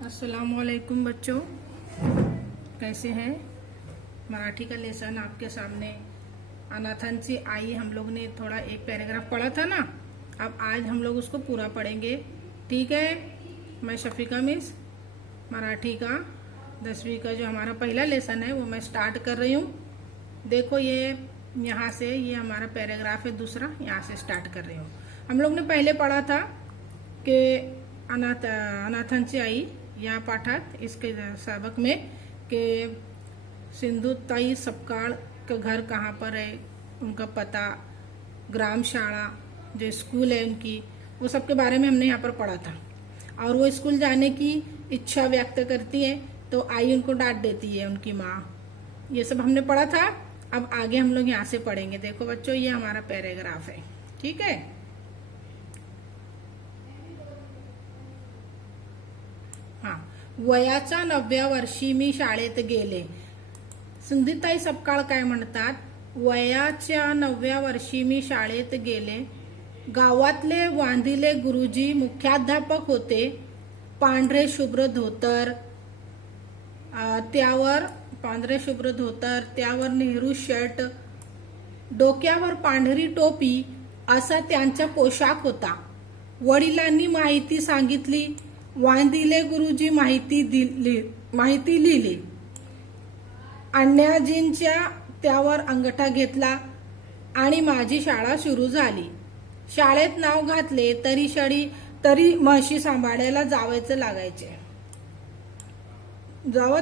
अस्सलामुअलैकुम बच्चों, कैसे हैं। मराठी का लेसन आपके सामने। अनाथांची आई हम लोग ने थोड़ा एक पैराग्राफ पढ़ा था ना, अब आज हम लोग उसको पूरा पढ़ेंगे। ठीक है। मैं शफीका मिस मराठी का 10वीं का जो हमारा पहला लेसन है वो मैं स्टार्ट कर रही हूँ। देखो ये यहाँ से ये हमारा पैराग्राफ है दूसरा, यहाँ से स्टार्ट कर रही हूँ। हम लोग ने पहले पढ़ा था कि अनाथांची आई या पाठात इसके सबक में कि सिंधुताई सपकाळ का घर कहाँ पर है, उनका पता, ग्राम शाला जो स्कूल है उनकी, वो सब के बारे में हमने यहाँ पर पढ़ा था। और वो स्कूल जाने की इच्छा व्यक्त करती है तो आई उनको डांट देती है उनकी माँ। ये सब हमने पढ़ा था। अब आगे हम लोग यहाँ से पढ़ेंगे। देखो बच्चों ये हमारा पैराग्राफ है। ठीक है। वयाच्या 9व्या वर्षी मी शाळेत गेले। सिंधुताई सपकाळ काय म्हणतात, वयाच्या 9व्या वर्षी मी शाळेत गेले। गावातले वांदिले गुरुजी मुख्याध्यापक होते। पांढरे शुभ्र धोतर, त्यावर नेहरू शर्ट, डोक्यावर पांढरी टोपी असा त्यांचा पोशाख होता। वडिलांनी माहिती सांगितली। वांदिले गुरुजी माहिती लिहिली। अण्णाजींच्या त्यावर अंगठा घेतला आणि माझी शाळा सुरू झाली। शाळेत नाव घातले तरी म्हशी सांभाळायला जावंच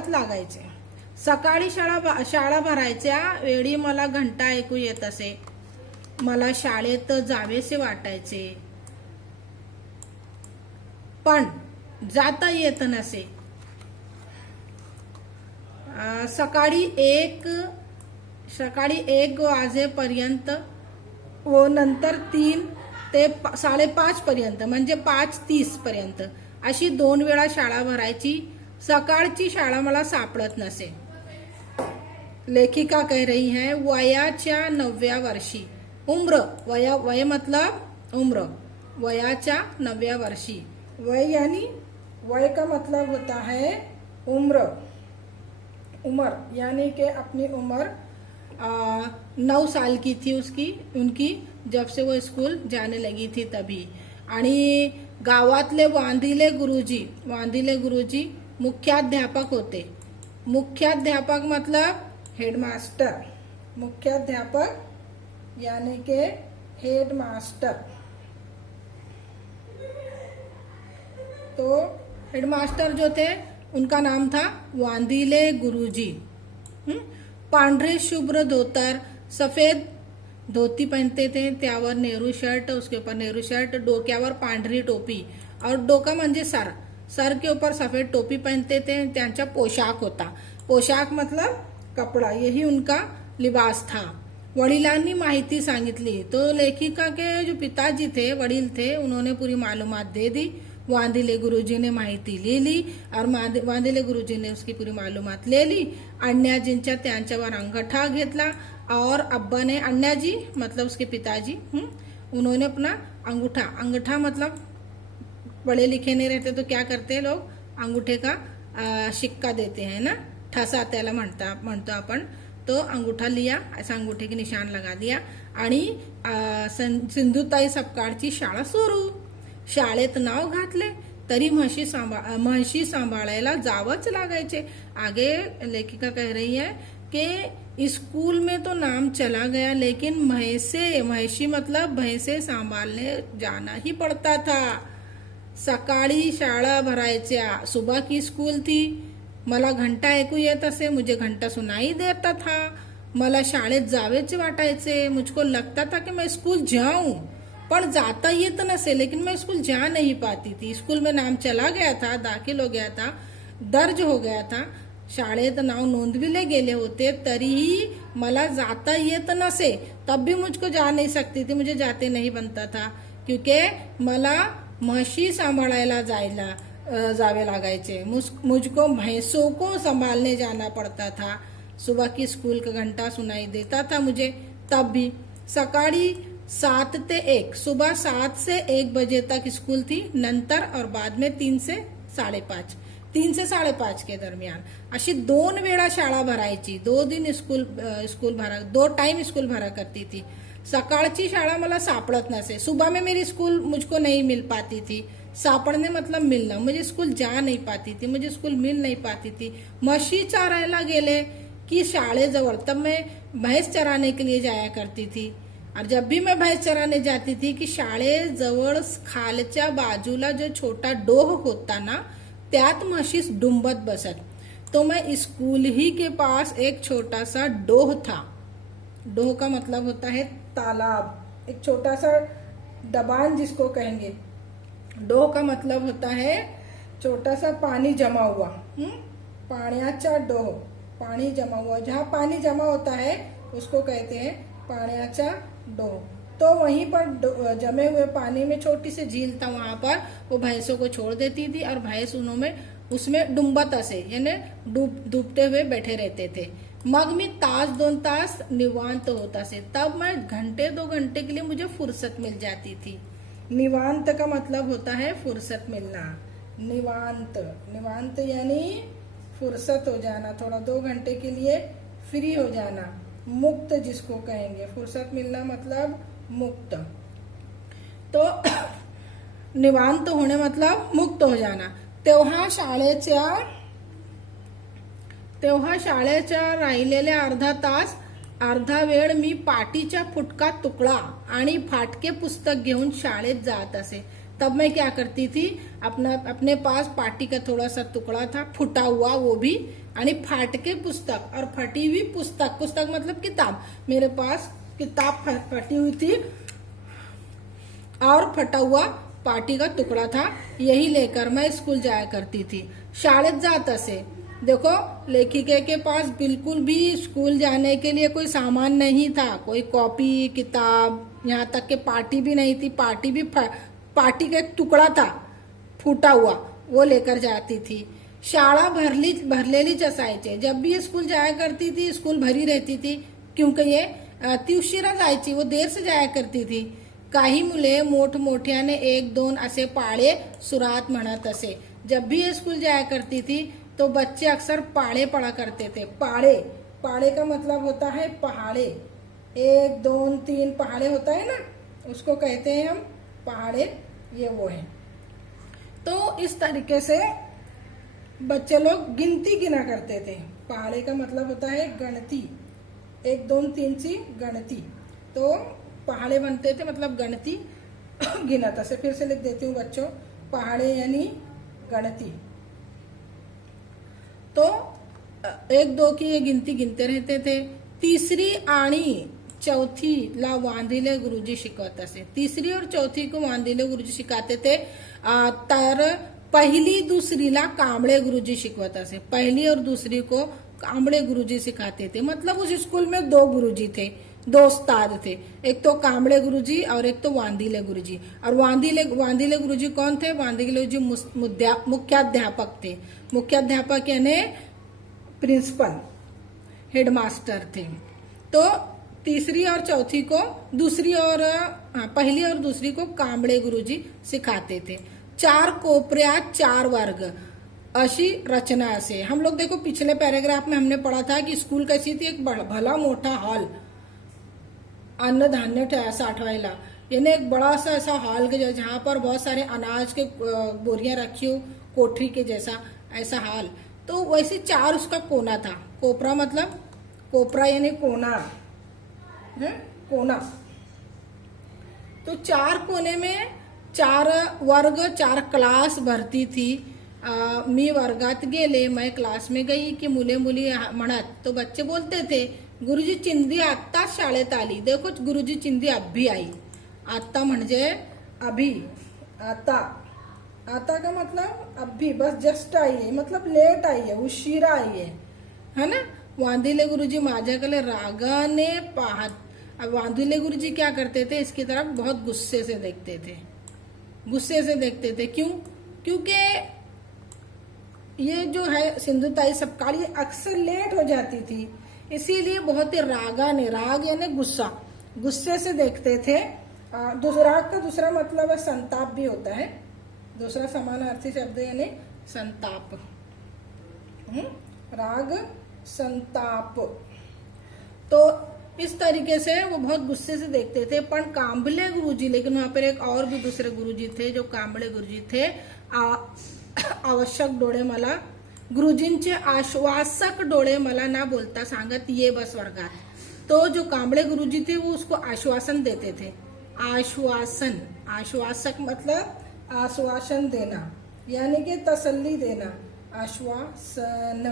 लागायचे। सकाळी शाळा भरायच्या वेळी मला घंटा ऐकू येत असे। मला शाळेत जावेसे वाटायचे पण जाता येत नसे। सकाळी एक वाजेपर्यंत व नंतर 3 ते 5:30 पर्यंत म्हणजे 5:30 पर्यंत अशी 2 वेळा शाळा भरायची। सकाळची शाळा मला सापडत नसे। लेखिका कह रही है वयाच्या 9व्या वर्षी, उम्र वय मतलब उम्र, वयाच्या 9व्या वर्षी, वय यानी वय का मतलब होता है उम्र यानी कि अपनी उम्र 9 साल की थी उनकी जब से वो स्कूल जाने लगी थी तभी। आणि गावातले वांदिले गुरुजी मुख्याध्यापक होते। मुख्याध्यापक मतलब हेडमास्टर, मुख्याध्यापक यानी के हेडमास्टर। तो हेडमास्टर जो थे उनका नाम था वांदिले गुरुजी। पांढरे शुभ्र धोतर, सफेद धोती पहनते थे, त्यावर नेहरू शर्ट, उसके ऊपर नेहरू शर्ट, डोक्यावर पांढरी टोपी और डोका म्हणजे सर के ऊपर सफेद टोपी पहनते थे। त्यांचा पोशाख होता। पोशाख मतलब कपड़ा, यही उनका लिबास था। वडिलांनी माहिती सांगितली तो लेखिका के जो पिताजी थे, वडील थे, उन्होंने पूरी मालूमात दे दी। वांदिले गुरुजी ने माहिती ले ली और वांदिले गुरुजी ने उसकी पूरी मालूमात ले ली। अण्णाजींच्या त्यांच्यावर अंगठा घेतला और अब्बा ने, अण्णाजी मतलब उसके पिताजी, उन्होंने अपना अंगूठा मतलब पढ़े लिखे नहीं रहते तो क्या करते हैं लोग, अंगूठे का शिक्का देते हैं ना, ठसा त्याला म्हणतो आपण। तो अंगूठा लिया, ऐसा अंगूठे के निशान लगा दिया आणि सिंधुताई सपकाळची शाळा सुरू। शाळेत नाव घातले तरी म्हशी सांभाळायला जावंच लागायचे। आगे लेखिका कह रही है कि स्कूल में तो नाम चला गया लेकिन महिषी मतलब भैंसे सांभाळने जाना ही पड़ता था। सकाळी शाळा भरायच्या, सुबह की स्कूल थी। मला घंटा ऐकू येत असे, मुझे घंटा सुनाई देता था। मला शाळेत जावेच वाटायचे, मुझको लगता था कि मैं स्कूल जाऊं, पण जाता येत नसे, लेकिन मैं स्कूल जा नहीं पाती थी। स्कूल में नाम चला गया था, दाखिल हो गया था, दर्ज हो गया था, शाळेत नाव नोंदविले गेले होते, तरीही मला जाता येत नसे, तब भी मुझको जा नहीं सकती थी, मुझे जाते नहीं बनता था, क्योंकि मला म्हशी सांभाळायला जावे लागायचे। मुझको भैंसों को संभालने जाना पड़ता था। सुबह की स्कूल का घंटा सुनाई देता था मुझे, तब भी। सकाळी 7 ते 1, सुबह 7 से 1 बजे तक स्कूल थी, नंतर और बाद में 3 से 5:30। 3 से 5:30 के दरम्यान अशी 2 वेळा शाळा भरायची. 2 दिन स्कूल भरा, 2 टाइम स्कूल भरा करती थी. सकाळची शाळा मला सापड़त नसे. सुबह में मेरी स्कूल मुझको नहीं मिल पाती थी. सापड़ने मतलब मिलना, मुझे स्कूल जा नहीं पाती थी, मुझे स्कूल मिल नहीं पाती थी. म्हशी चारायला गेले की शाळेजवळ, तब मैं भैंस चराने के लिए जाया करती थी. और जब भी मैं भैंस चराने जाती थी की शाळेजवळ खालच्या बाजूला जो छोटा डोह होता ना, त्यात म्हशी डुंबत बसत. तो मैं स्कूल ही के पास एक छोटा सा डोह था. डोह का मतलब होता है तालाब, एक छोटा सा दबान जिसको कहेंगे. डोह का मतलब होता है छोटा सा पानी जमा हुआ. पाण्याचा डोह, पानी जमा हुआ, जहाँ पानी जमा होता है उसको कहते हैं पाण्याचा डोह. तो वहीं पर जमे हुए पानी में छोटी सी झील था, वहां पर वो भैंसों को छोड़ देती थी और भैंस उसमें डुंबत असे यानी डूबते हुए बैठे रहते थे. मग मी 1-2 तास निवांत होत असे. तब मैं 1-2 घंटे के लिए मुझे फुर्सत मिल जाती थी. निवांत का मतलब होता है फुर्सत मिलना. निवांत यानी फुर्सत हो जाना, थोड़ा 2 घंटे के लिए फ्री हो जाना. मुक्त जिसको कहेंगे, फुर्सत मिलना मतलब मुक्त. तो निवांत होणे मतलब मुक्त हो जाना. तेव्हा शाळेच्या राहिलेल्या अर्धा वेळ मी पाटीचा फुटका तुकडा आणि फाटके पुस्तक घेऊन शाळेत जात असे. तब मैं क्या करती थी, अपने पास पाटी का थोड़ा सा टुकड़ा था, फुटा हुआ वो भी, आणि फाटके पुस्तक और फटी हुई पुस्तक मतलब किताब. मेरे पास किताब फटी हुई थी और फटा हुआ पाटी का टुकड़ा था, यही लेकर मैं स्कूल जाया करती थी. शाळेत जात असे. देखो, लेखिके के पास बिल्कुल भी स्कूल जाने के लिए कोई सामान नहीं था. कोई कॉपी, किताब, यहाँ तक के पाटी भी नहीं थी. पाटी का एक टुकड़ा था फूटा हुआ, वो लेकर जाती थी. शाळा भरलेलीच असायचे. जब भी ये स्कूल जाया करती थी, स्कूल भरी रहती थी, क्योंकि ये ती उशिरा जायची, वो देर से जाया करती थी. काही मुले मोठमोठ्याने 1-2 असे पाळे सुरात म्हणत असे. जब भी ये स्कूल जाया करती थी तो बच्चे अक्सर पाड़े पढ़ा करते थे. पाड़े का मतलब होता है पहाड़े. 1, 2, 3 पहाड़े होता है ना, उसको कहते हैं हम पहाड़े. ये वो है. तो इस तरीके से बच्चे लोग गिनती गिना करते थे. पहाड़े का मतलब होता है गणती. 1, 2, 3 सी गणती. तो पहाड़े बनते थे मतलब गणती गिनत. ऐसे फिर से लिख देती हूँ बच्चों, पहाड़े यानी गणती. तो 1, 2 की ये गिनती गिनते रहते थे. तीसरी आणि चौथीला वांदिले गुरुजी शिकवत असे. तीसरी और चौथी को वांदिले गुरुजी सिखाते थे. तर पहली दूसरीला कांबळे गुरुजी शिकवत असे. पहली और दूसरी को कांबळे गुरुजी सिखाते थे. मतलब उस स्कूल में 2 गुरुजी थे, 2 उस्ताद थे. एक तो कांबळे गुरुजी और एक तो वांदिले गुरुजी. और वांदिले गुरुजी कौन थे? वांदिले गुरुजी मुख्याध्यापक थे. मुख्याध्यापक यानी प्रिंसिपल, हेडमास्टर थे. तो तीसरी और चौथी को पहली और दूसरी को कांबळे गुरुजी सिखाते थे. 4 कोपऱ्यात 4 वर्ग अशी रचना असे. हम लोग देखो, पिछले पैराग्राफ में हमने पढ़ा था कि स्कूल कैसी थी. एक भला मोठा हॉल, अन्न धान्य साठवायला, यानी एक बड़ा सा ऐसा हॉल के जहाँ पर बहुत सारे अनाज के बोरियां रखी हो, कोठरी के जैसा ऐसा हॉल. तो वैसे 4 उसका कोना था. कोपरा मतलब कोपरा यानी कोना है, कोना. तो 4 कोने में 4 वर्ग, 4 क्लास भरती थी. मी वर्गात गेले, मैं क्लास में गई की मुले मुली म्हणत. तो बच्चे बोलते थे, गुरुजी चिंदी आत्ताच शाळेत आली. देखो, गुरुजी चिंदी अभी आई. आता म्हणजे अभी, आता का मतलब अभी, बस जस्ट आई है, मतलब लेट आई है, उशिरा आई है ना. वांदिले गुरुजी माझ्याकडे रागाने पाहत. अब वांदिले गुरुजी क्या करते थे, इसकी तरफ बहुत गुस्से से देखते थे. क्यों? क्योंकि ये जो है सिंधुताई सपकाळ, ये अक्सर लेट हो जाती थी, इसीलिए बहुत ही राग यानी गुस्से से देखते थे. राग का दूसरा मतलब है संताप भी होता है. दूसरा समानार्थी शब्द यानी संताप. राग संताप। तो इस तरीके से वो बहुत गुस्से से देखते थे। पण कांबळे गुरुजी, लेकिन वहां पर एक और भी दूसरे गुरुजी थे जो कांबळे गुरुजी थे, आवश्यक डोळे मला, गुरुजींचे आश्वासक डोळे मला ना बोलता सांगत ये बस वर्गात। तो जो कांबळे गुरुजी थे वो उसको आश्वासन देते थे। आश्वासन, आश्वासक मतलब आश्वासन देना, यानी कि तसल्ली देना। आश्वासन,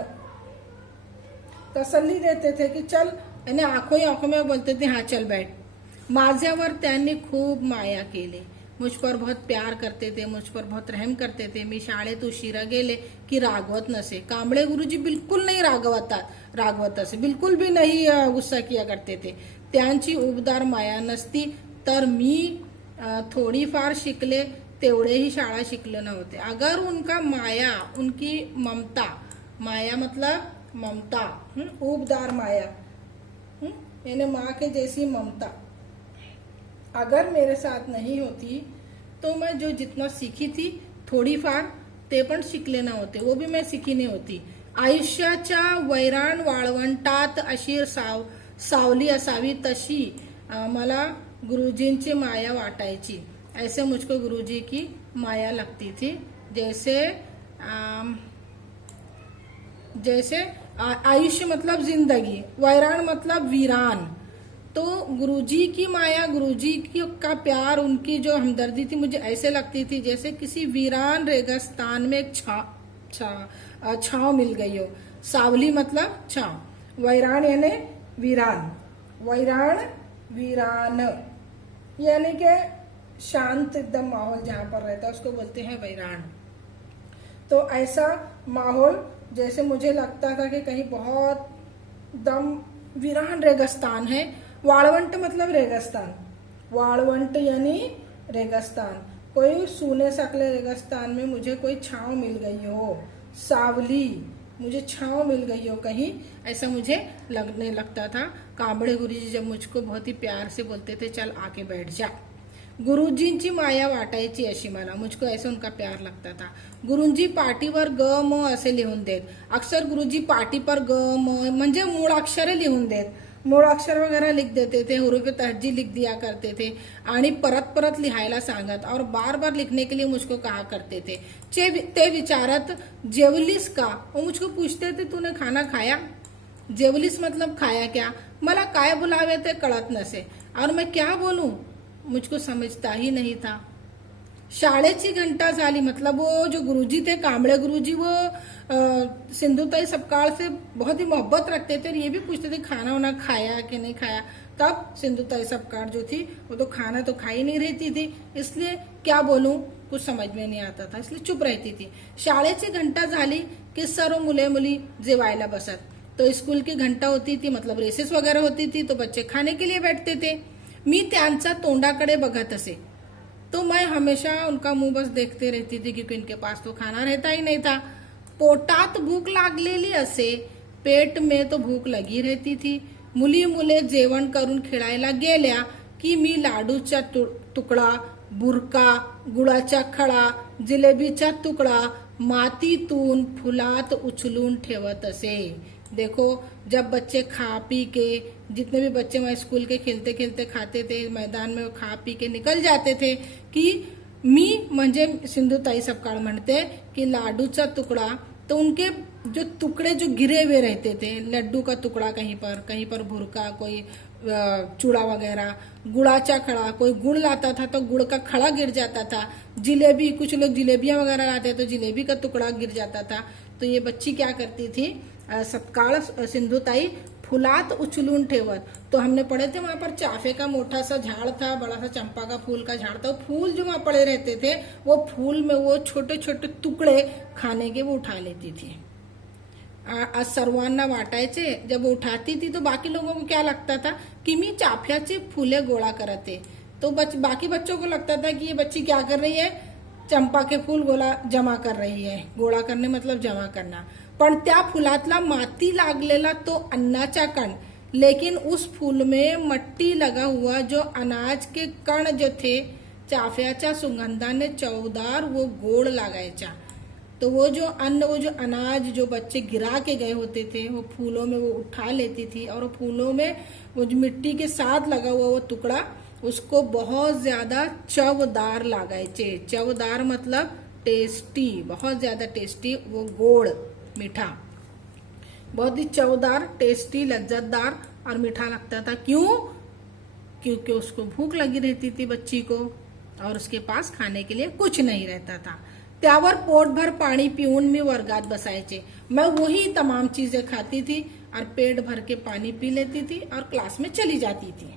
तसल्ली देते थे कि चल, यानी आंखों ही आंखों में बोलते थे हाँ चल बैठ। माझ्यावर त्यांनी खूप माया केली, मुझ पर बहुत प्यार करते थे, मुझ पर बहुत रहम करते थे। मी शाळेत उशिरा गेले की रागवत नसे। कांबळे गुरुजी बिल्कुल नहीं रागवत असे, बिल्कुल भी नहीं गुस्सा किया करते थे। त्यांची उबदार माया नसती तर मी थोडीफार शिकले तेवढेही शाळा शिकले नव्हते। अगर उनका माया, उनकी ममता, माया मतलब ममता, उबदार माया, यानी माँ के जैसी ममता अगर मेरे साथ नहीं होती तो मैं जो जितना सीखी थी थोडीफार ते पण शिकले नव्हते, वो भी मैं सीखी नहीं होती। आयुष्याच्या वैराण वाळवंटात अशी सावली असावी तशी मला गुरुजींची माया वाटायची। ऐसे मुझको गुरुजी की माया लगती थी। जैसे आयुष्य मतलब जिंदगी, वैराण मतलब वीरान। तो गुरुजी की माया, गुरुजी का प्यार, उनकी जो हमदर्दी थी मुझे ऐसे लगती थी जैसे किसी वीरान रेगिस्तान में एक छांव मिल गई हो। सावली मतलब छांव, वैराण यानी वीरान, वैराण वीरान यानी के शांत एकदम माहौल जहाँ पर रहता है उसको बोलते हैं वैराण। तो ऐसा माहौल जैसे मुझे लगता था कि कहीं बहुत दम वीरान रेगिस्तान है। वाळवंट मतलब रेगिस्तान, वाळवंट यानी रेगिस्तान, कोई सूने सकले रेगिस्तान में मुझे कोई छांव मिल गई हो, सावली, मुझे छांव मिल गई हो कहीं, ऐसा मुझे लगने लगता था। कांबळे गुरुजी जब मुझको बहुत ही प्यार से बोलते थे चल आके बैठ जा। गुरुजींची माया वाटायची अशी मला, मुझको ऐसे उनका प्यार लगता था। गुरुजी पाटीवर ग म असे लिहून देत। अक्सर गुरुजी पाटी पर ग म म्हणजे मूळ अक्षरे लिहून देत, मूळ अक्षर वगैरह लिख देते थे, हुरूफ तहजी लिख दिया करते थे आणि परत परत लिहायला सांगत और बार बार लिखने के लिए मुझको कहा करते थे। ते विचारत जेवलीस का, वो मुझको पूछते थे तूने खाना खाया। जेवलीस मतलब खाया क्या, मला काय बुलावे ते कळत नसे और मैं क्या बोलूं मुझको समझता ही नहीं था। शाळेची घंटा झाली मतलब वो जो गुरुजी थे कांबळे गुरुजी, वो सिंधुताई सपकाळ से बहुत ही मोहब्बत रखते थे और ये भी पूछते थे खाना वाना खाया कि नहीं खाया। तब सिंधुताई सपकाळ जो थी वो तो खाना तो खा ही नहीं रहती थी, इसलिए क्या बोलूं कुछ समझ में नहीं आता था, इसलिए चुप रहती थी। शाळेची घंटा झाली की सर्व मुले मुली जेवायला बसत। तो स्कूल की घंटा होती थी मतलब रेसेस वगैरह होती थी तो बच्चे खाने के लिए बैठते थे। मी त्यांच्या तोंडाकडे बघत असे तो मैं हमेशा उनका मुंह बस देखते रहती थी क्योंकि इनके पास तो खाना रहता ही नहीं था। पोटात भूक लागलेली असे, पेट में तो भूक लगी रहती थी। मुली मुले जेवण करून खेळायला गेल्या की मी लाडूचा तुकडा, बुरका, गुळाचा खडा, जिलेबीचा तुकडा मातीतून फुलात उचलून ठेवत असे। देखो जब बच्चे खा पी के, जितने भी बच्चे वहाँ स्कूल के खेलते खेलते खाते थे मैदान में, खा पी के निकल जाते थे कि मी म्हणजे सिंधुताई सपकाळ म्हणते कि लाडूचा टुकड़ा, तो उनके जो टुकड़े जो गिरे हुए रहते थे, लड्डू का टुकड़ा कहीं पर भुरका, कोई चूड़ा वगैरह, गुड़ाचा खड़ा, कोई गुड़ लाता था तो गुड़ का खड़ा गिर जाता था, जिलेबी, कुछ लोग जिलेबियां वगैरह लाते तो जिलेबी का टुकड़ा गिर जाता था। तो ये बच्ची क्या करती थी, सपकाळ सिंधुताई फुलात उचलून ठेवत। तो हमने पढ़े थे वहां पर चाफे का मोटा सा झाड़ था, बड़ा सा चंपा का फूल का झाड़ था, फूल जो वहां पड़े रहते थे वो फूल में वो छोटे छोटे टुकड़े खाने के वो उठा लेती थी। सर्वांना वाटायचे। जब वो उठाती थी तो बाकी लोगों को क्या लगता था कि मी चाफ्याचे फुले गोळा करते, तो बाकी बच्चों को लगता था कि ये बच्ची क्या कर रही है, चंपा के फूल गोला जमा कर रही है। गोळा करने मतलब जमा करना। पण त्या फुलातला माती लागलेला तो अन्नाचा कण, लेकिन उस फूल में मट्टी लगा हुआ जो अनाज के कण जो थे, चाफ्याच्या सुगंधाने चवदार वो गोड लागायचा। तो वो जो अन्न, वो जो अनाज जो बच्चे गिरा के गए होते थे, वो फूलों में वो उठा लेती थी, और वो फूलों में वो जो मिट्टी के साथ लगा हुआ वो टुकड़ा, उसको बहुत ज्यादा चवदार लागायचे। चवदार मतलब टेस्टी, बहुत ज्यादा टेस्टी, वो गोड़ मीठा, बहुत ही चवदार, टेस्टी, लज्जतदार और मीठा लगता था। क्यों? क्योंकि उसको भूख लगी रहती थी बच्ची को, और उसके पास खाने के लिए कुछ नहीं रहता था। त्यावर पोटभर पाणी पिऊन मी वर्गात बसायचे। मैं वही तमाम चीजें खाती थी और पेट भर के पानी पी लेती थी और क्लास में चली जाती थी।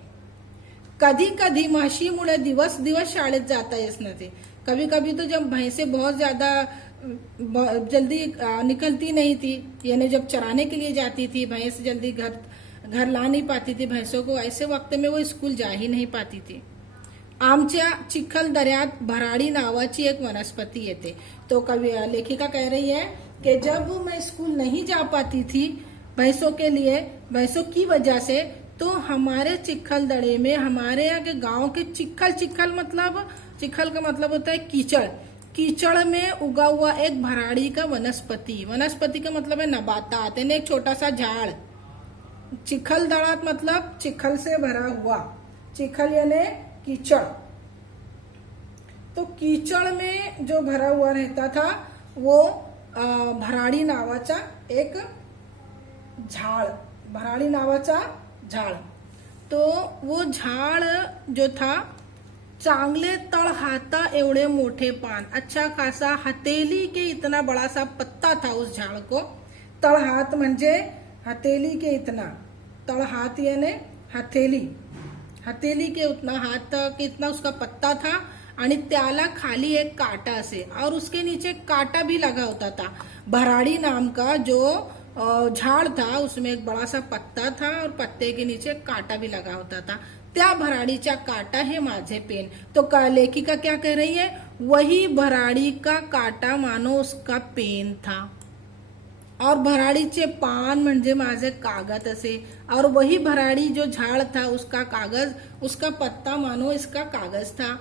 कधी कधी म्हशीमुळे दिवस दिवस शाळेत जाता येत नसे। कभी कभी तो जब भैंसें बहुत ज्यादा जल्दी निकलती नहीं थी, यानी जब चराने के लिए जाती थी भैंस, जल्दी घर ला नहीं पाती थी भैंसों को, ऐसे वक्त में वो स्कूल जा ही नहीं पाती थी। आमच्या चिखल दऱ्यात भराडी नावाची एक वनस्पति येते। तो कवि लेखिका कह रही है कि जब मैं स्कूल नहीं जा पाती थी भैंसों के लिए, भैंसों की वजह से, तो हमारे चिखल दड़े में, हमारे यहाँ के गांव के चिखल मतलब, चिखल का मतलब होता है कीचड़, कीचड़ में उगा हुआ एक भराड़ी का वनस्पति, वनस्पति का मतलब है नबातात, यानी एक छोटा सा झाड़। चिखल दड़ात मतलब चिखल से भरा हुआ, चिखल यानी कीचड़। तो कीचड़ में जो भरा हुआ रहता था वो भराडी नावाचा एक झाड़, भराडी नावाचा झाड़। तो वो झाड़ जो था, चांगले तळ हाता एवढे मोठे पान, अच्छा खासा हथेली के इतना बड़ा सा पत्ता था उस झाड़ को। तळ हात म्हणजे हथेली के इतना, तळ हात यानी हथेली, हथेली के उतना, हाथ के इतना उसका पत्ता था, आणि त्याला खाली एक काटा असे, और उसके नीचे काटा भी लगा होता था। भराड़ी नाम का जो झाड़ था उसमें एक बड़ा सा पत्ता था और पत्ते के नीचे काटा भी लगा होता था। त्या भराडीचा काटा है माझे पेन। तो लेखिका क्या कह रही है? वही भराड़ी का काटा मानो उसका पेन था, और भराडीचे पान म्हणजे माझे कागज असे, और वही भराड़ी जो झाड़ था उसका कागज, उसका पत्ता मानो इसका कागज था।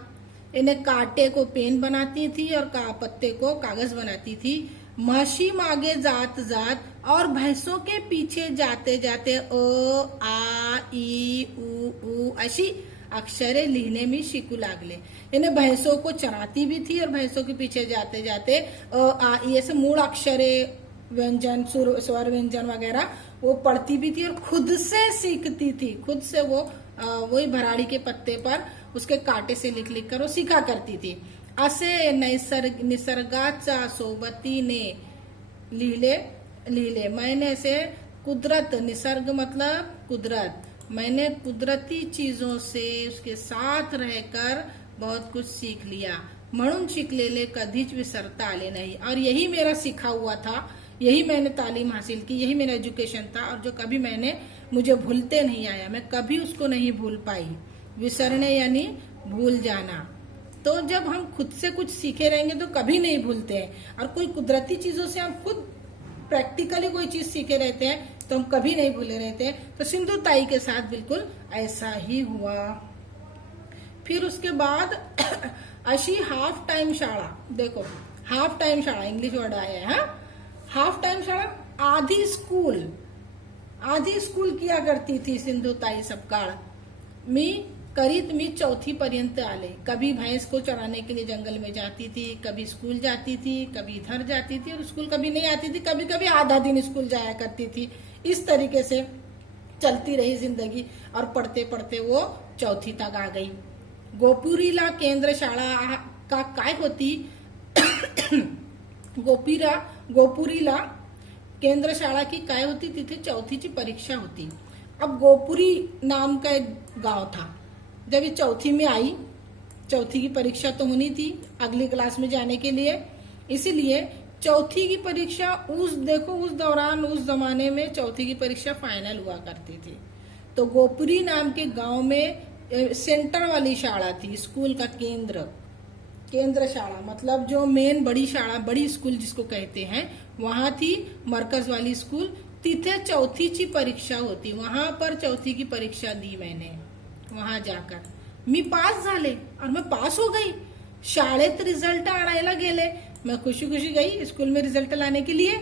इन्हें काटे को पेन बनाती थी और पत्ते को कागज बनाती थी। म्हशी मागे जात जात और भैंसों के पीछे जाते जाते अ आ ई उ अशी अक्षरे लिहिणे मी शिकू लागले। इन्हें भैंसों को चराती भी थी और भैंसों के पीछे जाते जाते अ आ ई ऐसे मूल अक्षरे, व्यंजन, स्वर व्यंजन वगैरह वो पढ़ती भी थी और खुद से सीखती थी। खुद से वो वही भराड़ी के पत्ते पर उसके कांटे से लिख लिख कर वो सीखा करती थी। असे निसर्गाचा सोबतीने लिहिले मैंने से कुदरत, निसर्ग मतलब कुदरत, मैंने कुदरती चीजों से उसके साथ रहकर बहुत कुछ सीख लिया। म्हणून शिकलेले कधीच विसरता आले नहीं। और यही मेरा सीखा हुआ था, यही मैंने तालीम हासिल की, यही मेरा एजुकेशन था, और जो कभी मुझे भूलते नहीं आया, मैं कभी उसको नहीं भूल पाई। विसरने यानी भूल जाना। तो जब हम खुद से कुछ सीखे रहेंगे तो कभी नहीं भूलते हैं, और कोई कुदरती चीजों से हम खुद प्रैक्टिकली कोई चीज सीखे रहते हैं तो हम कभी नहीं भूले रहते हैं। तो सिंधु ताई के साथ बिल्कुल ऐसा ही हुआ। फिर उसके बाद अशी हाफ टाइम शाळा, देखो हाफ टाइम शाळा इंग्लिश वर्ड आया है, हाफ टाइम शाळा, आधी स्कूल किया करती थी सिंधु ताई सपकाळ। मी चौथी पर्यंत आले। कभी भैंस को चराने के लिए जंगल में जाती थी, कभी स्कूल जाती थी, कभी इधर जाती थी, और स्कूल कभी नहीं आती थी, कभी कभी आधा दिन स्कूल जाया करती थी। इस तरीके से चलती रही जिंदगी, और पढ़ते पढ़ते वो चौथी तक आ गई। गोपुरीला केंद्र शाळा का काय होती? गोपुरीला केंद्र शाळा की काय होती? तिथे चौथीची परीक्षा होती। अब गोपुरी नाम का एक गांव था। जब ये चौथी में आई, चौथी की परीक्षा तो होनी थी अगली क्लास में जाने के लिए, इसीलिए चौथी की परीक्षा उस दौरान, उस जमाने में चौथी की परीक्षा फाइनल हुआ करती थी। तो गोपुरी नाम के गांव में सेंटर वाली शाळा थी, स्कूल का केंद्र शाळा मतलब जो मेन बड़ी शाळा, बड़ी स्कूल जिसको कहते हैं, वहां थी मरकज वाली स्कूल। तिथे चौथीची परीक्षा होती, वहां पर चौथी की परीक्षा दी मैंने। वहां जाकर मी पास झाले और मैं पास हो गई। शाळेत रिझल्ट आणायला गेले मैं खुशी खुशी गई स्कूल में रिजल्ट लाने के लिए.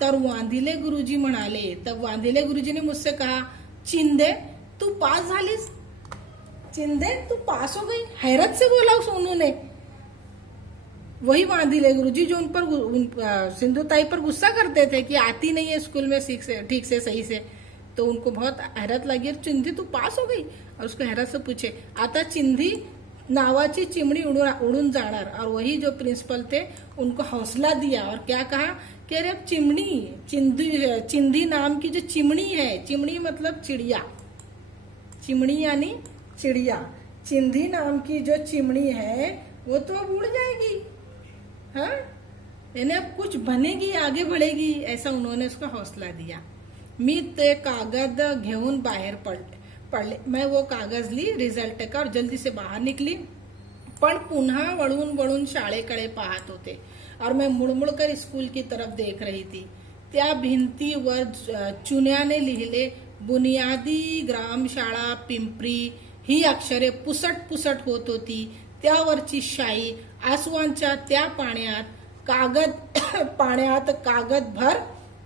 तर वांदिले गुरुजी म्हणाले, तब वांदिले गुरुजीने मुझसे कहा, चिंदे तू पास झालीस. चिंदे तू पास हो गई. हैरत से बोला उस उन्होंने. वही वांदिले गुरुजी जो सिंधु ताई पर गुस्सा करते थे कि आती नहीं है स्कूल में ठीक से सही से. तो उनको बहुत हैरत लगी, चिंधी तू पास हो गई. और उसको हैरत से पूछे, आता चिंधी नावाची चिमणी उड़ून जाणार. और वही जो प्रिंसिपल थे उनको हौसला दिया और क्या कहा कि अरे अब चिंधी नाम की जो चिमणी है, चिमणी मतलब चिड़िया, चिमणी यानी चिड़िया, चिंधी नाम की जो चिमणी है वो तो अब उड़ जाएगी. हाँ, यानी अब कुछ बनेगी, आगे बढ़ेगी, ऐसा उन्होंने उसको हौसला दिया. मी ते कागद घेऊन बाहेर पडले. मैं वो कागज ली रिझल्ट का और जल्दी से बाहर निकली. पण पुन्हा वळून शाळेकडे पाहत होते और मैं मुड़कर स्कूल की तरफ देख रही थी. त्या भिंतीवर चुन्याने लिहिले बुनियादी ग्रामशाळा पिंपरी ही अक्षरे पुसट होत होती. त्यावरची शाई आसवांच्या त्या पाण्यात कागदभर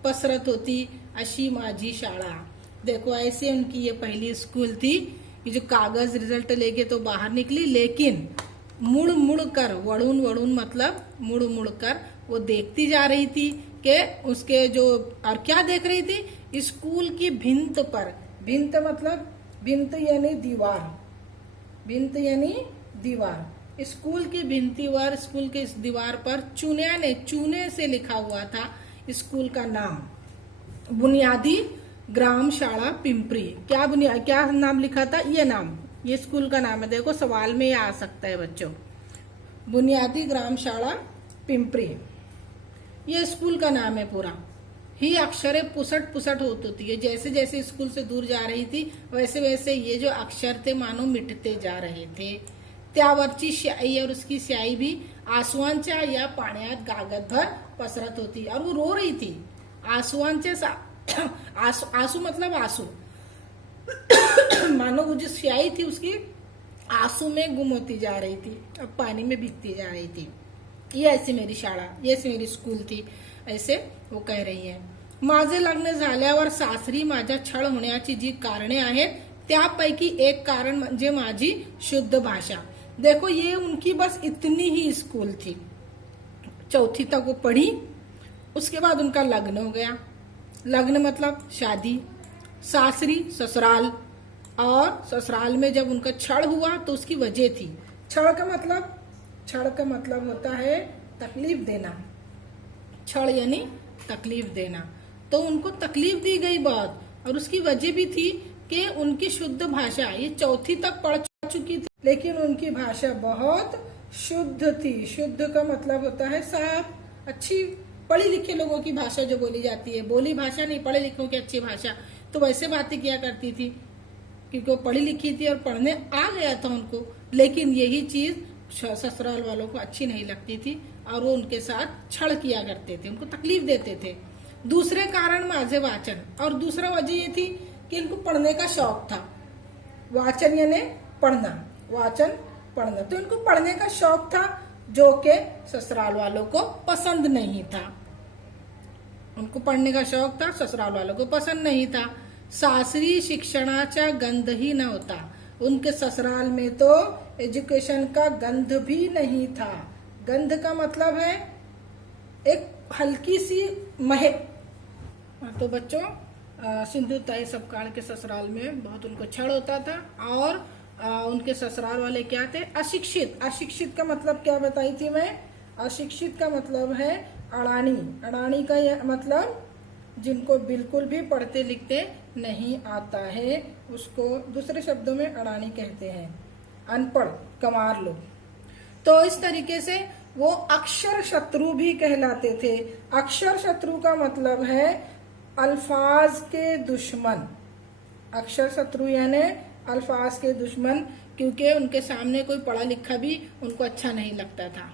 पसरत होती. अशी माझी शाळा. देखो ऐसे उनकी ये पहली स्कूल थी कि जो कागज रिजल्ट लेके तो बाहर निकली, लेकिन मुड़ कर वड़ून मतलब मुड़ कर वो देखती जा रही थी कि उसके जो, और क्या देख रही थी, स्कूल की भिंत पर. भिंत मतलब भिंत यानी दीवार, भिंत यानी दीवार. स्कूल की भिंतीवर, स्कूल के इस दीवार पर चूने से लिखा हुआ था स्कूल का नाम, बुनियादी ग्राम शाला पिंपरी. क्या नाम लिखा था, ये नाम, ये स्कूल का नाम है. देखो सवाल में ये आ सकता है बच्चों, बुनियादी ग्राम शाला पिंपरी, ये स्कूल का नाम है पूरा. ही अक्षरे पुसट होती है. जैसे जैसे स्कूल से दूर जा रही थी वैसे वैसे ये जो अक्षर थे मानो मिटते जा रहे थे. त्यावरची स्याही, और उसकी स्याही भी आसुआंच्या या पाण्यात कागदभर पसरत होती. और वो रो रही थी. आंसू मतलब आंसू मानो वो जो स्याही थी उसकी आंसू में गुम होती जा रही थी, अब पानी में भीगती जा रही थी. ये ऐसी मेरी शाळा, ये ऐसी मेरी स्कूल थी, ऐसे वो कह रही है. माझे लग्न झाल्यावर सासरी माझ्या छळ होण्याची जी कारणे आहेत त्यापैकी एक कारण म्हणजे माझी शुद्ध भाषा. देखो ये उनकी बस इतनी ही स्कूल थी. चौथी तक वो पढ़ी, उसके बाद उनका लग्न हो गया. लग्न मतलब शादी, सासरी ससुराल, और ससुराल में जब उनका छड़ हुआ तो उसकी वजह थी. छड़ का मतलब होता है तकलीफ देना. छड़ यानी तकलीफ देना. तो उनको तकलीफ दी गई बहुत, और उसकी वजह भी थी कि उनकी शुद्ध भाषा, ये चौथी तक पढ़ चुकी थी लेकिन उनकी भाषा बहुत शुद्ध थी. शुद्ध का मतलब होता है साफ, अच्छी, पढ़ी लिखे लोगों की भाषा जो बोली जाती है, बोली भाषा नहीं, पढ़े लिखों की अच्छी भाषा. तो वैसे बातें किया करती थी क्योंकि वो पढ़ी लिखी थी और पढ़ने आ गया था उनको. लेकिन यही चीज ससुराल वालों को अच्छी नहीं लगती थी और वो उनके साथ छड़ किया करते थे, उनको तकलीफ देते थे. दूसरे कारण माझे वाचन, और दूसरा वजह ये थी कि इनको पढ़ने का शौक था. वाचन यानी पढ़ना, वाचन पढ़ना. तो इनको पढ़ने का शौक था जो कि ससुराल वालों को पसंद नहीं था. उनको पढ़ने का शौक था, ससुराल वालों को पसंद नहीं था. सासरी शिक्षणाचा गंध ही न होता. उनके ससुराल में तो एजुकेशन का गंध भी नहीं था. गंध का मतलब है एक हल्की सी महक. तो बच्चों, सिंधु ताई सपकाळ के ससुराल में बहुत उनको छड़ होता था, और उनके ससुराल वाले क्या थे, अशिक्षित. अशिक्षित का मतलब क्या बताई थी मैं, अशिक्षित का मतलब है अड़ानी. अड़ानी का यह मतलब जिनको बिल्कुल भी पढ़ते लिखते नहीं आता है, उसको दूसरे शब्दों में अड़ानी कहते हैं. अनपढ़, कमार लोग. तो इस तरीके से वो अक्षर शत्रु भी कहलाते थे. अक्षर शत्रु का मतलब है अल्फाज के दुश्मन. अक्षर शत्रु यानी अल्फाज के दुश्मन, क्योंकि उनके सामने कोई पढ़ा लिखा भी उनको अच्छा नहीं लगता था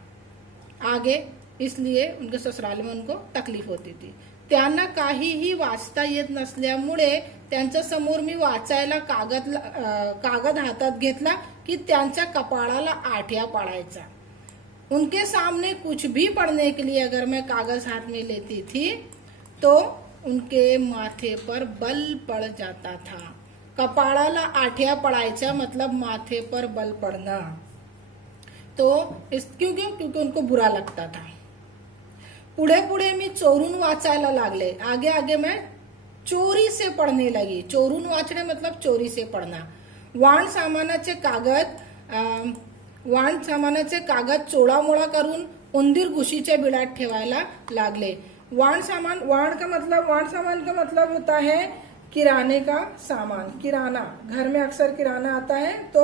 आगे, इसलिए उनके ससुराल में उनको तकलीफ होती थी. त्यांना काहीही वाचता येत नसल्यामुळे त्यांच्या समोर मी वाचायला कागद हातात घेतला की त्यांच्या कपाळाला आठ्या पाडायचा. उनके सामने कुछ भी पढ़ने के लिए अगर मैं कागज हाथ में लेती थी तो उनके माथे पर बल पड़ जाता था। कपाळाला आठ्या पडायच्या मतलब माथे पर बल पड़ना। तो क्योंकि उनको बुरा लगता था। पुढे पुढे मी चोरून वाचायला लागले। आगे आगे मैं चोरी से पढ़ने लगी। चोरून वाचणे मतलब चोरी से पढ़ना। वाण सामानाचे कागद चोळामोळा करून उंदीर घुशीच्या बिळात ठेवायला लागले। वाण सामान का मतलब होता है किराने का सामान। किराना, घर में अक्सर किराना आता है तो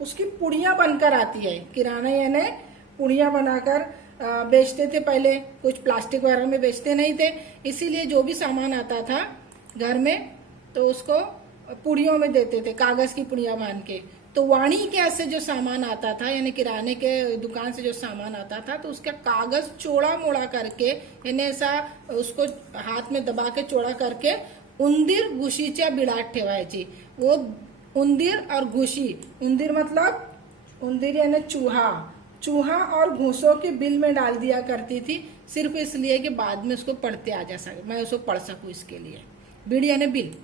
उसकी पुड़िया बनकर आती है। किराना यानी पुड़िया बनाकर बेचते थे पहले, कुछ प्लास्टिक वगैरह में बेचते नहीं थे, इसीलिए जो भी सामान आता था घर में तो उसको पुड़ियों में देते थे, कागज की पुड़िया बांध के। तो वाणिज्य से जो सामान आता था यानी किराने के दुकान से जो सामान आता था तो उसका कागज चौड़ा मोड़ा करके यानी ऐसा उसको हाथ में दबा के चौड़ा करके उंदीर घुशीच्या बिळात ठेवायची। वो उंदीर और घुशी, उंदीर मतलब उंदीर यानी चूहा और घूसों के बिल में डाल दिया करती थी, सिर्फ इसलिए कि बाद में उसको पढ़ते आ जा सके, मैं उसको पढ़ सकूं इसके लिए। बिल यानी बिल।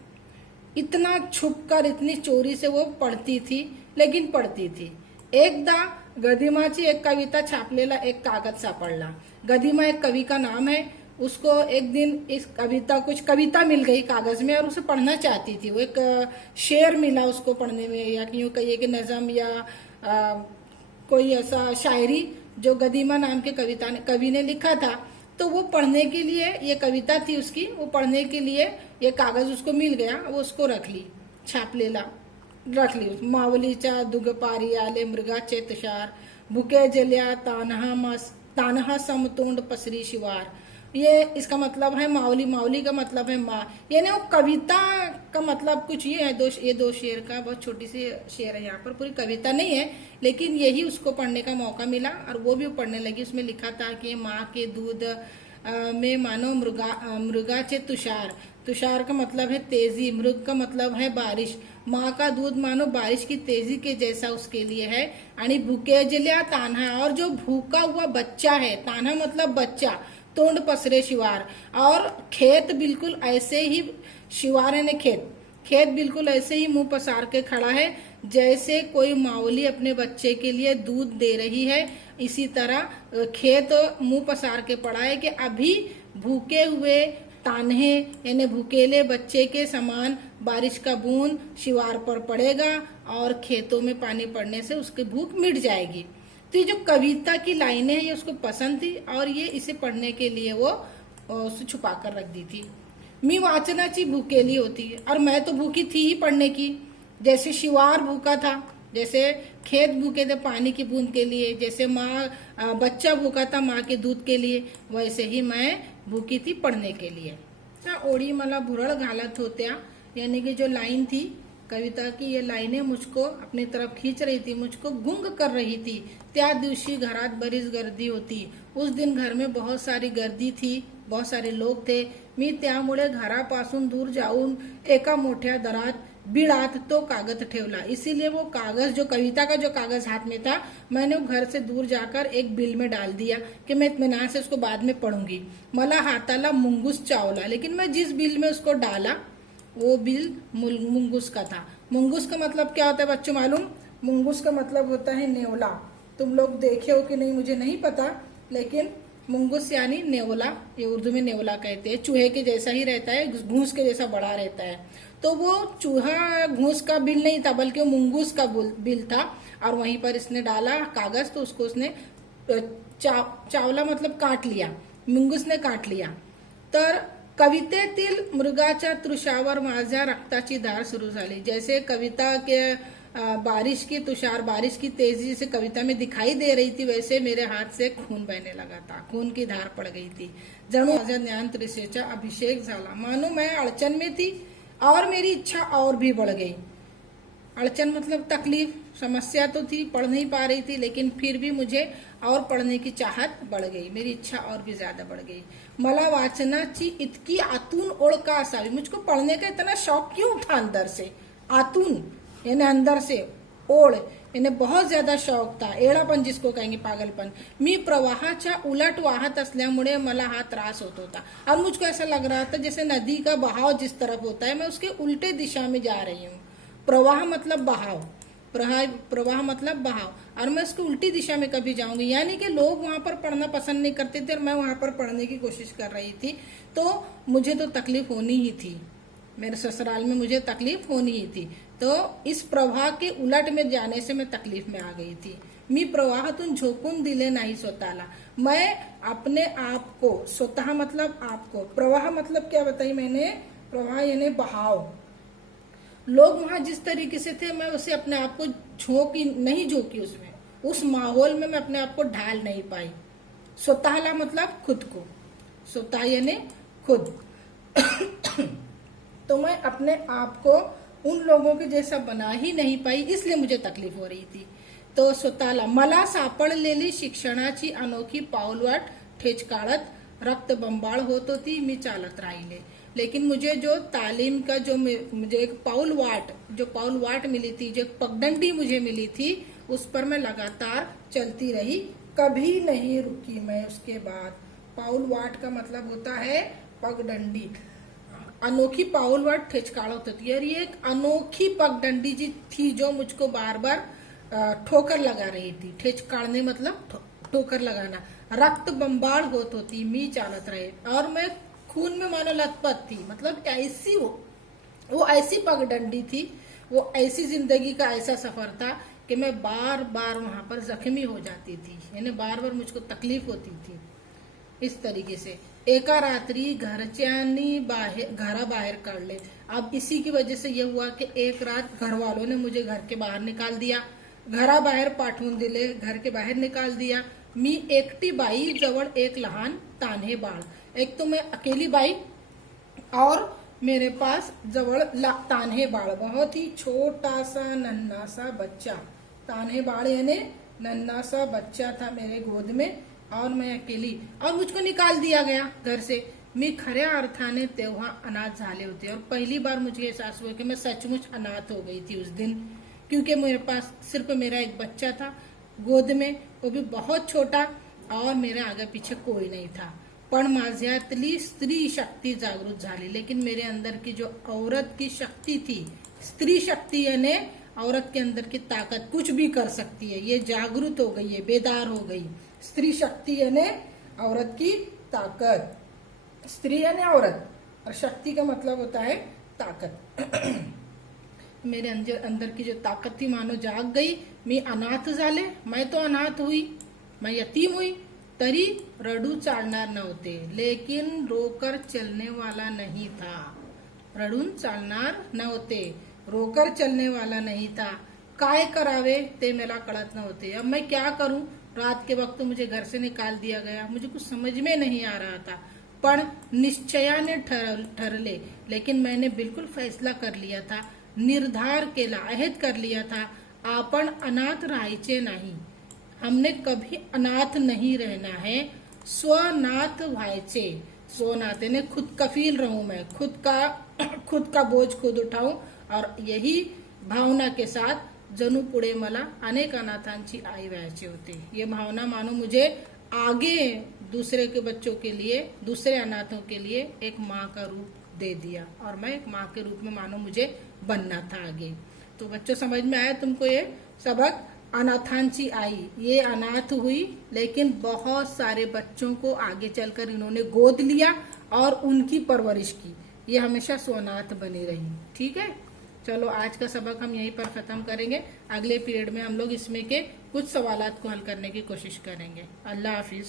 इतना छुपकर इतनी चोरी से वो पढ़ती थी, लेकिन पढ़ती थी। एकदा गदिमाची एक कविता छापलेला एक कागद सापडला। गदिमा एक कवि का नाम है। उसको एक दिन कुछ कविता मिल गई कागज में और उसे पढ़ना चाहती थी। वो एक शेर मिला उसको पढ़ने में, या यूं कहिए कि नज़म या कोई ऐसा शायरी जो गदिमा नाम के कवि ने लिखा था। तो वो पढ़ने के लिए, ये कविता थी उसकी, वो पढ़ने के लिए ये कागज उसको मिल गया। वो उसको रख ली, छापलेला रख ली। माऊलीच्या दुगपारी आले मृगाचे तुषार, भुके जल्या तान्हा समतोंड पसरी शिवार। ये इसका मतलब है माऊली का मतलब है माँ, यानी वो कविता का मतलब कुछ ये है। ये दो शेर का बहुत छोटी सी शेर है, यहाँ पर पूरी कविता नहीं है, लेकिन यही उसको पढ़ने का मौका मिला और वो भी पढ़ने लगी। उसमें लिखा था कि माँ के दूध में मानो मृगाचे तुषार का मतलब है तेजी, मृग का मतलब है बारिश। माँ का दूध मानो बारिश की तेजी के जैसा उसके लिए है। आणि भूके जल्या तान्हा, और जो भूखा हुआ बच्चा है, तान्हा मतलब बच्चा, तोंड पसरे शिवार, और खेत बिल्कुल ऐसे ही, शिवार ने खेत बिल्कुल ऐसे ही मुंह पसार के खड़ा है जैसे कोई मावली अपने बच्चे के लिए दूध दे रही है। इसी तरह खेत मुंह पसार के पड़ा है कि अभी भूखे हुए तान्हे यानी भूकेले बच्चे के समान बारिश का बूंद शिवार पर पड़ेगा और खेतों में पानी पड़ने से उसकी भूख मिट जाएगी। तो ये जो कविता की लाइनें हैं ये उसको पसंद थी और ये इसे पढ़ने के लिए वो उसे छुपा कर रख दी थी। मी वाचनाची भूकेली होती, और मैं तो भूखी थी ही पढ़ने की। जैसे शिवार भूखा था, जैसे खेत भूखे थे पानी की बूंद के लिए, जैसे माँ बच्चा भूखा था माँ के दूध के लिए, वैसे ही मैं भूखी थी पढ़ने के लिए। ओडी मला भुरळ घालत होत्या, यानी कि जो लाइन थी कविता की, ये लाइनें मुझको अपनी तरफ खींच रही थी, मुझको गुंग कर रही थी। त्या दिवशी घरात बरीच गर्दी होती। उस दिन घर में बहुत सारी गर्दी थी, बहुत सारे लोग थे। मी त्यामुळे घरापासून दूर जाऊन एका मोठ्या दरात बिळात तो कागद ठेवला। इसीलिए वो कागज, जो कविता का जो कागज हाथ में था, मैंने घर से दूर जाकर एक बिल में डाल दिया कि मैं इत्मीनान से उसको बाद में पढ़ूंगी। मला हाताला मुंगूस चावला, लेकिन मैं जिस बिल में उसको डाला वो बिल मुंगूस का था। मुंगूस का मतलब क्या होता है बच्चों मालूम? मुंगूस का मतलब होता है नेवला। तुम लोग देखे हो कि नहीं मुझे नहीं पता, लेकिन मुंगूस यानी नेवला, ये उर्दू में नेवला कहते हैं। चूहे के जैसा ही रहता है, घूस के जैसा बड़ा रहता है। तो वो चूहा घूस का बिल नहीं था, बल्कि वो मुंगूस का बिल था, और वहीं पर इसने डाला कागज, तो उसको उसने चावला मतलब काट लिया, मुंगूस ने काट लिया। तर कवितेतील मृगाच्या तृषावर माझ्या रक्ताची धार सुरू झाली। जैसे कविता के बारिश की तुषार, बारिश की तेजी से कविता में दिखाई दे रही थी, वैसे मेरे हाथ से खून बहने लगा था, खून की धार पड़ गई थी। जणू माझ्या ज्ञान तृषेचा अभिषेक झाला। मानो मैं अड़चन में थी और मेरी इच्छा और भी बढ़ गई। अड़चन मतलब तकलीफ, समस्या तो थी, पढ़ नहीं पा रही थी, लेकिन फिर भी मुझे और पढ़ने की चाहत बढ़ गई, मेरी इच्छा और भी ज्यादा बढ़ गई। मला वाचनाची इतकी आतून ओढ का असावी, मुझको पढ़ने का इतना शौक क्यों था अंदर से? आतून यानी अंदर से, ओढ इन्हें बहुत ज्यादा शौक था, एडापण जिसको कहेंगे, पागलपन. मी प्रवाहाच्या उलट वाहत असल्यामुळे मला हा त्रास होत होता. और मुझको ऐसा लग रहा था जैसे नदी का बहाव जिस तरफ होता है, मैं उसके उल्टे दिशा में जा रही हूँ. प्रवाह मतलब बहाव, प्रवाह मतलब बहाव, और मैं उसकी उल्टी दिशा में कभी जाऊंगी. यानी कि लोग वहां पर पढ़ना पसंद नहीं करते थे और मैं वहां पर पढ़ने की कोशिश कर रही थी. तो मुझे तो तकलीफ होनी ही थी, मेरे ससुराल में मुझे तकलीफ होनी ही थी. तो इस प्रवाह के उलट में जाने से मैं तकलीफ में आ गई थी. मी प्रवाहातून झोकून दिले नाही स्वतःला. मैं अपने आप को, स्वतः मतलब आपको, प्रवाह मतलब क्या बताई मैंने, प्रवाह यानी बहाव. लोग वहां जिस तरीके से थे मैं उसे अपने आप को नहीं झोंकी उसमें, उस माहौल में मैं अपने आप को ढाल नहीं पाई. स्वतःला मतलब खुद को, स्वतः यानी खुद. तो मैं अपने आप को उन लोगों के जैसा बना ही नहीं पाई, इसलिए मुझे तकलीफ हो रही थी. तो स्वतःला मला सापडलेली शिक्षणाची अनोखी पाऊलवाट ठेच काढत रक्तबंबाळ होत होती, मी चालत राहिले. लेकिन मुझे जो तालीम का जो मुझे एक पाउल वाट मिली थी, जो पगडंडी मुझे मिली थी, उस पर मैं लगातार चलती रही, कभी नहीं रुकी मैं उसके बाद. पाउल वाट का मतलब होता है पगडंडी. अनोखी पाउल वाट ठेच काढत होती, और ये एक अनोखी पगडंडी जी थी जो मुझको बार बार ठोकर लगा रही थी. ठेच काढणे मतलब ठोकर लगाना. रक्त बंबाळ होत होती, मी चालत रहे, और मैं खून में मानो लथपथ थी. मतलब ऐसी वो ऐसी पगडंडी थी, वो ऐसी जिंदगी का ऐसा सफर था कि मैं बार बार वहां पर जख्मी हो जाती थी, यानी बार बार मुझको तकलीफ होती थी. इस तरीके से एका रात्री घरच्यांनी घराबाहेर काढले. अब इसी की वजह से ये हुआ कि एक रात घर वालों ने मुझे घर के बाहर निकाल दिया, घराबाहेर पाठवून दिले, घर के बाहेर निकाल दिया. मी एकटी बाई जवळ एक लहान तान्हे बाळ. एक तो मैं अकेली बाई और मेरे पास जवळ तान्हे बाळ, बहुत ही छोटा सा नन्हा सा बच्चा. तान्हे बाळ यानी नन्हा सा बच्चा था मेरे गोद में, और मैं अकेली, और मुझको निकाल दिया गया घर से. मी खऱ्या अर्थाने तेव्हा अनाथ झाले होते, और पहली बार मुझे एहसास हुआ कि मैं सचमुच अनाथ हो गई थी उस दिन, क्योंकि मेरे पास सिर्फ मेरा एक बच्चा था गोद में, वो भी बहुत छोटा, और मेरे आगे पीछे कोई नहीं था. पण माझ्यातली स्त्री शक्ती जागृत झाली. लेकिन मेरे अंदर की जो औरत की शक्ति थी, स्त्री शक्ति यानी औरत के अंदर की ताकत, कुछ भी कर सकती है, ये जागृत हो गई है, बेदार हो गई. स्त्री शक्ति यानी औरत की ताकत. स्त्री यानी औरत, और शक्ति का मतलब होता है ताकत. मेरे अंदर की जो ताकत थी मानो जाग गई. मी अनाथ झाले, मैं तो अनाथ हुई, मैं यतीम हुई, तरी रडू चालणार नव्हते. लेकिन रोकर चलने वाला नहीं था. रडून चालणार नव्हते, रोकर चलने वाला नहीं था. काय करावे ते मला कळत नव्हते. अब मैं क्या करूं. रात के वक्त मुझे घर से निकाल दिया गया, मुझे कुछ समझ में नहीं आ रहा था. पण निश्चयाने ठरले, लेकिन मैंने बिल्कुल फैसला कर लिया था, निर्धार केला, अहद कर लिया था, आपण अनाथ राहायचे नाही. हमने कभी अनाथ नहीं रहना है, स्वनाथ व्हायचे. स्वनाथ यानी खुद कफील रहूं मैं, खुद का बोझ खुद उठाऊं, और यही भावना के साथ जणू पुढे मला अनेक अनाथांची आई व्हायचे होते. ये भावना मानो मुझे आगे दूसरे के बच्चों के लिए, दूसरे अनाथों के लिए एक माँ का रूप दे दिया, और मैं एक माँ के रूप में मानो मुझे बनना था आगे. तो बच्चों समझ में आया तुमको ये सबक. अनाथांची आई, ये अनाथ हुई, लेकिन बहुत सारे बच्चों को आगे चलकर इन्होंने गोद लिया और उनकी परवरिश की. ये हमेशा स्वनाथ बनी रही. ठीक है, चलो आज का सबक हम यहीं पर खत्म करेंगे. अगले पीरियड में हम लोग इसमें के कुछ सवालात को हल करने की कोशिश करेंगे. अल्लाह हाफिज.